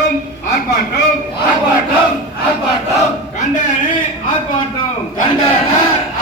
ஆர்ப்பாட்டம் ஆர்ப்பாட்டம் ஆர்ப்பாட்டம் ஆர்ப்பாட்டம் கண்டன ஆர்ப்பாட்டம் கண்டன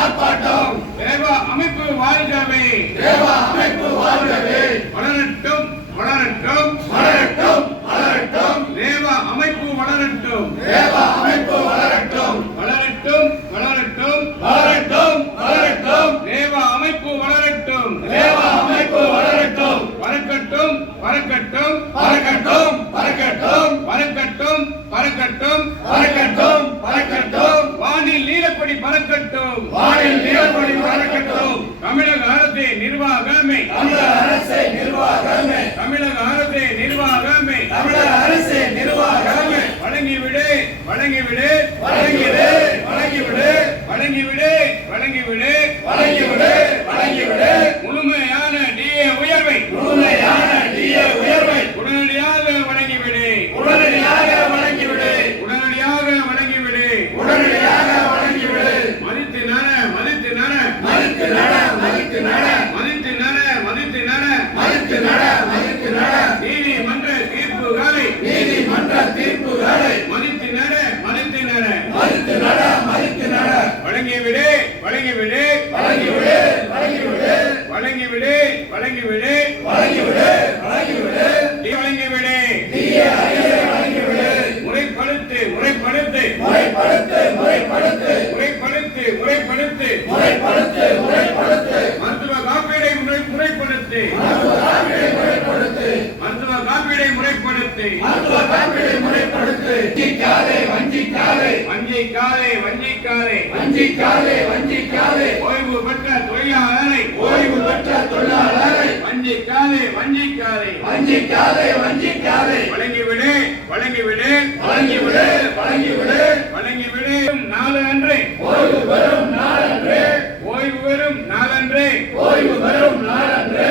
ஆர்ப்பாட்டம் தேவா அமைப்பு வாழ்கவே தேவா அமைப்பு வாழ்கவே வளரட்டும் வளரட்டும் வளரட்டும் வளரட்டும் தேவா அமைப்பு வளரட்டும் தேவா அமைப்பு வளரட்டும் வளரட்டும் வளரட்டும் வளரட்டும் வளரட்டும் தேவா அமைப்பு வளரட்டும் தேவா அமைப்பு வளரட்டும் பறக்கட்டும் பறக்கட்டும் பறக்கட்டும் பறக்கட்டும் பறக்கட்டும் பறக்கட்டும் பறக்கட்டும் பறக்கட்டும் வானில் நீலப்படி பறக்கட்டும் வானில் நீலப்படி பறக்கட்டும் தமிழக அரசு நிர்வாகமே தமிழக அரசு நிர்வாகமே தமிழக அரசு நிர்வாகமே தமிழக அரசு நிர்வாகமே வழங்கிவிடு வழங்கிவிடு வழங்கிவிடு வழங்கிவிடு வழங்கிவிடு வழங்கிவிடு வழங்கிவிடு வழங்கிவிடு முழுமையான டிஏ உயர்வை முழுமையான டிஏ உயர்வை உடனடியாக வழங்கிவிடு உடனடியாக வழங்கிவிடு உடனடியாக வழங்கிவிடு உடனடியாக வழங்கிவிடு மதித்து நட மதித்து நட மதித்து நட மதித்து நட மதித்து நட மதித்து நட மதித்து நட மதித்து நட நீதிமன்ற தீர்ப்புகளை நீதிமன்ற தீர்ப்புகளை மதித்து நட மதித்து நட மதித்து நட மதித்து நட வழங்கிவிடு வழங்கிவிடு வழங்கிவிடு வழங்கிவிடு வழங்கிவிடு வழங்கிவிடு வழங்கிவிடு வழங்கிவிடு வழங்கிவிடு வழங்கிவிடு முறைப்படுத்து முறைப்படுத்து முறைப்படுத்து முறைப்படுத்து முறைப்படுத்து முறைப்படுத்து முறைப்படுத்து முறைப்படுத்து மருத்துவ காப்பீடை முறைப்படுத்து மருத்துவ காப்பீடை முறைப்படுத்து மருத்துவ காப்பீடை முறைப்படுத்து வஞ்சிக்காதே வஞ்சிக்காதே வஞ்சிக்காதே வஞ்சிக்காதே வஞ்சிக்காதே வஞ்சிக்காதே ஓய்வு பெற்ற தொழிலாளரை ஓய்வு பெற்ற தொழிலாளரை வஞ்சிக்காதே வஞ்சிக்காதே வஞ்சிக்காதே வஞ்சிக்காதே வழங்கிவிடு வழங்கிவிடு வழங்கிவிடு வழங்கிவிடு வழங்கிவிடு நாலு அன்று ஓய்வு பெறும் நாளன்று ஓய்வு பெறும் நாளன்று ஓய்வு பெறும் நாளன்று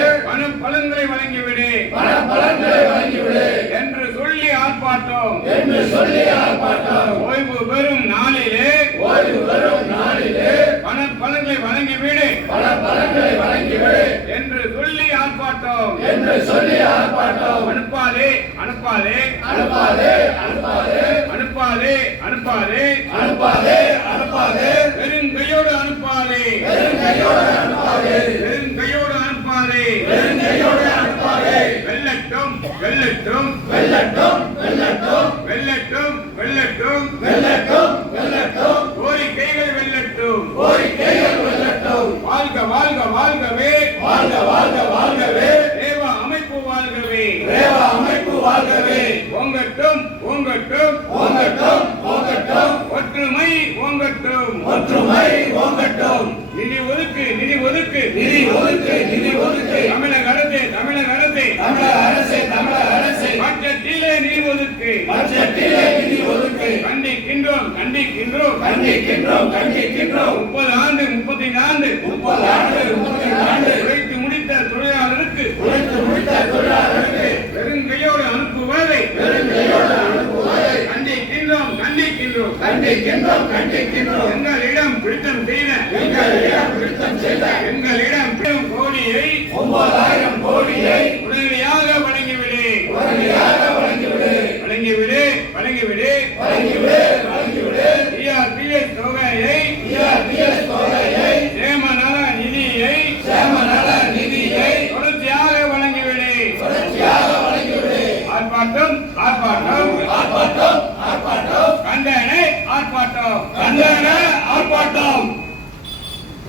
பலன்களை வழங்கிவிடு பலன்களை வழங்கிவிடு என்று சொல்லி ஆர்ப்பாட்டம் என்று சொல்லி ஆர்ப்பாட்டம் ஓய்வு பெறும் நாளிலே ஓய்வு பெறும் நாளிலே பலன்களை வழங்கிவிடு பலன்களை வழங்கிவிடு என்று சொல்லி ஆர்ப்பாட்டம் என்று சொல்லி ஆர்ப்பாட்டம் அனுப்பாதே அனுப்பாதே அனுப்பாதே அனுப்பாதே அனுப்பாதே அனுப்பாதே அனுப்பாதே அனுப்பாதே வெறுங்கையோடு அனுப்பாதே வெறுங்கையோடு அனுப்பாதே வெறுங்கையோடு அனுப்பாதே வெறுங்கையோடு அனுப்பாதே வெல்லட்டும் வெல்லட்டும் வெல்லட்டும் வெல்லட்டும் வெல்லட்டும் வெல்லட்டும் வெல்லட்டும் வெல்லட்டும் கோரிக்கைகள் வெல்லட்டும் கோரிக்கைகள் வெல்லட்டும் வாழ்க வாழ்க வாழ்கவே வாழ்க வாழ்க வாழ்கவே தேவா அமைப்பு வாழ்கவே தேவா அமைப்பு வாழ்கவே ஓங்கட்டும் ஓங்கட்டும் ஓங்கட்டும் ஓங்கட்டும் ஒற்றுமை ஓங்கட்டும் ஒற்றுமை ஓங்கட்டும் நிதி ஒதுக்கு நிதி ஒதுக்கு நிதி ஒதுக்கு நிதி ஒதுக்கு தமிழக அரசு தமிழக அரசு தமிழக அரசு தமிழக அரசு பட்ஜெட்டிலே நிதி ஒதுக்கு பட்ஜெட்டிலே நிதி ஒதுக்கு கண்டிக்கின்றோம் கண்டிக்கின்றோம் கண்டிக்கின்றோம் கண்டிக்கின்றோம் 30 ஆண்டு 35 ஆண்டு 30 ஆண்டு 35 ஆண்டு உழைத்து முடித்த தொழிலாளருக்கு உழைத்து முடித்த தொழிலாளருக்கு வெறுங்கையோடு அனுப்புவதை வெறுங்கையோடு அனுப்புவதை கண்டிக்கின்றோம் கண்டிக்கின்றோம் கண்டிக்கின்றோம் கண்டிக்கின்றோம் எங்களிடம் பிடித்தம் செய்த எங்களிடம் பிடித்தம் செய்த எங்களிடம் கோடியை 9000 கோடியை உடனடியாக வழங்கிவிடு உடனடியாக வழங்கிவிடு வழங்கிவிடு வழங்கிவிடு வழங்கிவிடு வழங்கிவிடு ERPS தொகையை ERPS தொகையை சேமநல நிதியை சேமநல நிதியை தொடர்ச்சியாக வழங்கிவிடு தொடர்ச்சியாக வழங்கிவிடு ஆர்ப்பாட்டம் ஆர்ப்பாட்டம் ஆர்ப்பாட்டம் ஆர்ப்பாட்டம் கண்டன ஆர்ப்பாட்டம் கண்டன ஆர்ப்பாட்டம்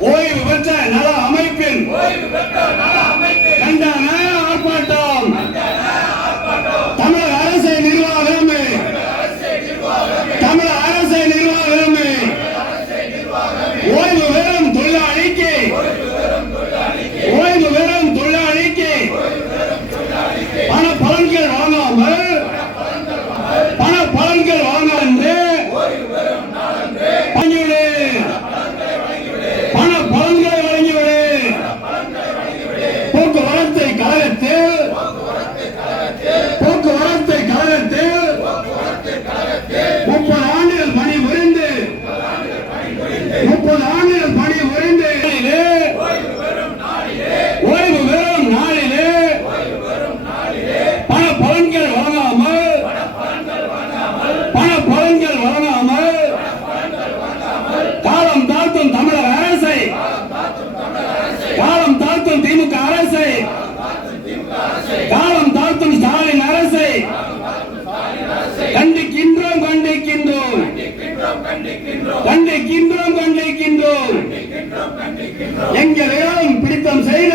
ஓய்வு பெற்ற நல அமைப்பின் ஓய்வு பெற்ற நல அமைப்பின் கண்டன ஆர்ப்பாட்டம் தமிழக அரசு நிர்வாகமே தமிழக அரசு நிர்வாகமே ஓய்வு பெறும் தொழிலாளிக்கு ஓய்வு பெறும் தொழிலாளிக்கு பண பலன்கள் வாங்காமல் பண பலன்கள் வாங்காமல் வழங்கிவிடு பண பலன்களை வழங்கிவிடு போக்குவரத்து கழகத்தில் போக்குவரத்து கழகத்தில் 30 ஆண்டுகள் பணி புரிந்து 30 ஆண்டுகள் பணி புரிந்து ஓய்வு பெறும் நாளிலே பண பலன்கள் வாங்காமல் கண்டிக்கின்றோம் கண்டிக்கின்றோம் எங்களையும் பிடித்தம் செய்த